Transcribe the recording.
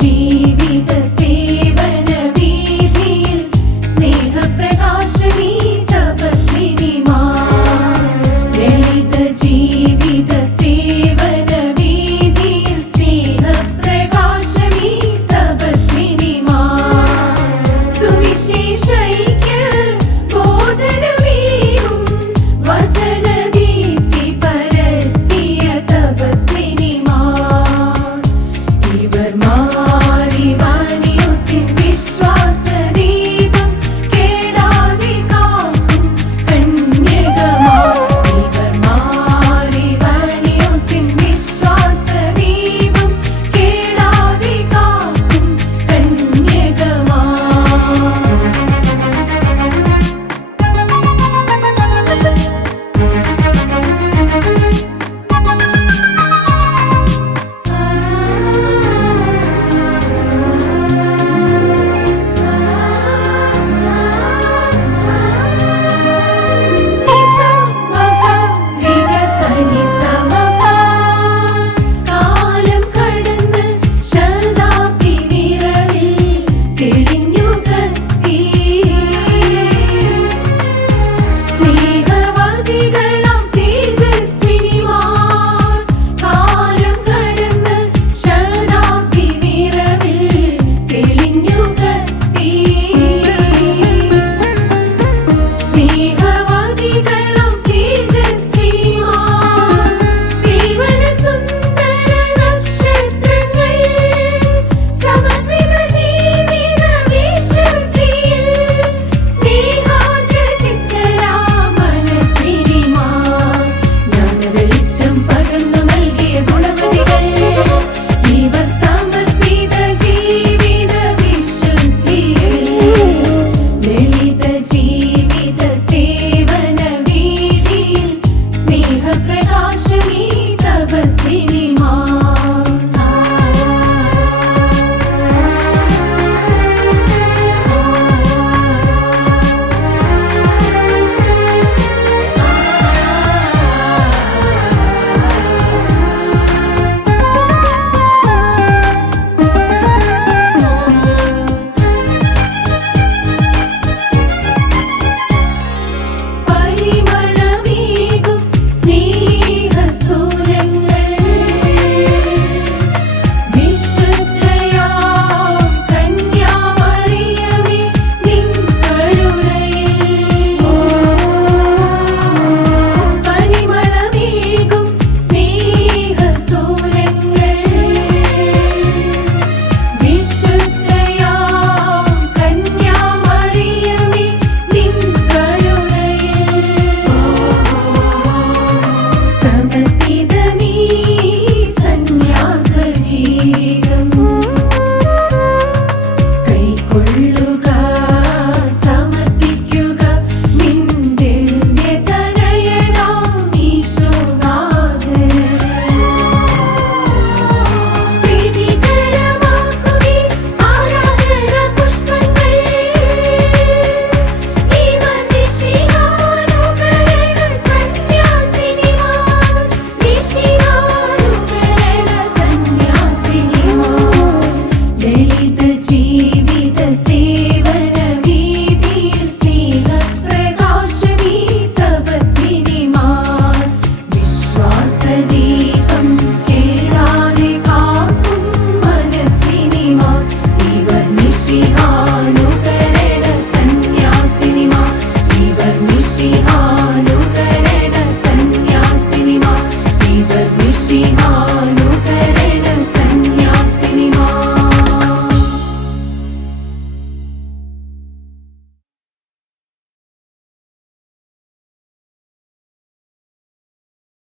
Jesus. Happy.